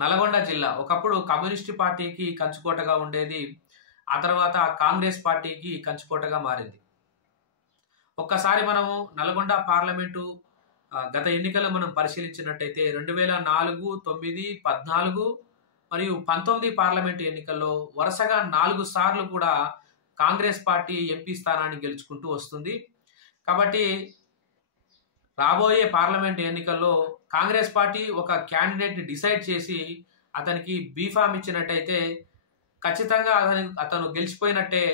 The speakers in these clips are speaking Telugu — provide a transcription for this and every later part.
నల్గొండ జిల్లా ఒకప్పుడు కమ్యూనిస్టు పార్టీకి కంచుకోటగా ఉండేది. ఆ తర్వాత కాంగ్రెస్ పార్టీకి కంచుకోటగా మారింది. ఒక్కసారి మనము నల్గొండ పార్లమెంటు గత ఎన్నికలు మనం పరిశీలించినట్టయితే 2004, 9, 14 మరియు 19 పార్లమెంటు ఎన్నికల్లో వరుసగా 4 సార్లు కూడా కాంగ్రెస్ పార్టీ ఎంపీ స్థానాన్ని గెలుచుకుంటూ వస్తుంది. కాబట్టి రాబోయే పార్లమెంట్ ఎన్నికల్లో కాంగ్రెస్ పార్టీ ఒక క్యాండిడేట్ని డిసైడ్ చేసి అతనికి బీఫామ్ ఇచ్చినట్టయితే ఖచ్చితంగా అతను గెలిచిపోయినట్టే.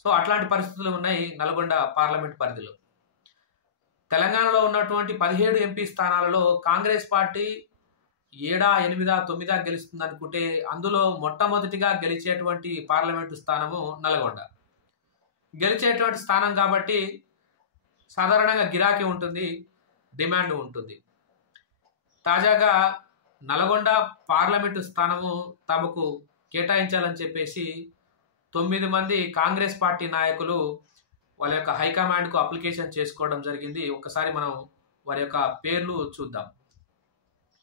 సో అట్లాంటి పరిస్థితులు ఉన్నాయి నల్గొండ పార్లమెంట్ పరిధిలో. తెలంగాణలో ఉన్నటువంటి 17 ఎంపీ స్థానాలలో కాంగ్రెస్ పార్టీ 7, 8, 9 గెలుస్తుంది అనుకుంటే అందులో మొట్టమొదటిగా గెలిచేటువంటి పార్లమెంటు స్థానము నల్గొండ. గెలిచేటువంటి స్థానం కాబట్టి సాధారణంగా గిరాకీ ఉంటుంది, డిమాండ్ ఉంటుంది. తాజాగా నల్గొండ పార్లమెంటు స్థానము తమకు కేటాయించాలని చెప్పేసి 9 మంది కాంగ్రెస్ పార్టీ నాయకులు వాళ్ళ యొక్క హైకమాండ్కు అప్లికేషన్ చేసుకోవడం జరిగింది. ఒక్కసారి మనం వారి యొక్క పేర్లు చూద్దాం.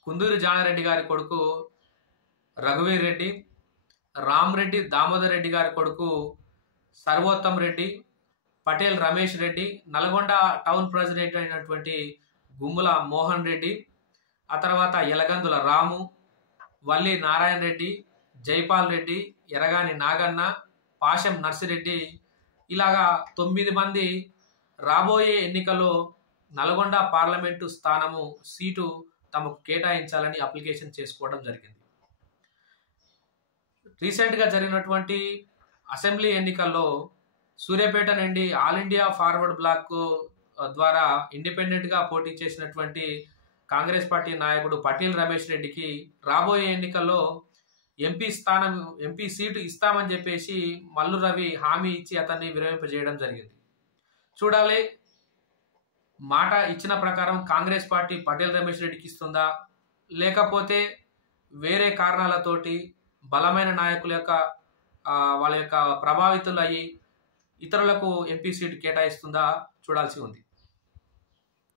కుందూరు జానారెడ్డి గారి కొడుకు రఘువీర్ రెడ్డి, రామ్ రెడ్డి దామోదర్ రెడ్డి గారి కొడుకు సర్వోత్తమ్ రెడ్డి, పటేల్ రమేష్ రెడ్డి, నల్గొండ టౌన్ ప్రెసిడెంట్ అయినటువంటి గుమ్ముల మోహన్ రెడ్డి, ఆ తర్వాత యలగందుల రాము, వల్లి నారాయణ రెడ్డి, జైపాల్ రెడ్డి, ఎరగాని నాగన్న, పాశం నర్సిరెడ్డి, ఇలాగా 9 మంది రాబోయే ఎన్నికల్లో నల్గొండ పార్లమెంటు స్థానము సీటు తమకు కేటాయించాలని అప్లికేషన్ చేసుకోవడం జరిగింది. రీసెంట్గా జరిగినటువంటి అసెంబ్లీ ఎన్నికల్లో సూర్యాపేట నుండి ఆల్ ఇండియా ఫార్వర్డ్ బ్లాక్ ద్వారా ఇండిపెండెంట్గా పోటీ చేసినటువంటి కాంగ్రెస్ పార్టీ నాయకుడు పటేల్ రమేష్ రెడ్డికి రాబోయే ఎన్నికల్లో ఎంపీ సీటు ఇస్తామని చెప్పేసి మల్లు రవి హామీ ఇచ్చి అతన్ని విరమింపజేయడం జరిగింది. చూడాలి, మాట ఇచ్చిన ప్రకారం కాంగ్రెస్ పార్టీ పటేల్ రమేష్ రెడ్డికి ఇస్తుందా, లేకపోతే వేరే కారణాలతోటి బలమైన నాయకుల యొక్క వాళ్ళ యొక్క ప్రభావితులు అయ్యి ఇతరులకు ఎంపీ సీటు కేటాయిస్తుందా చూడాల్సి ఉంది.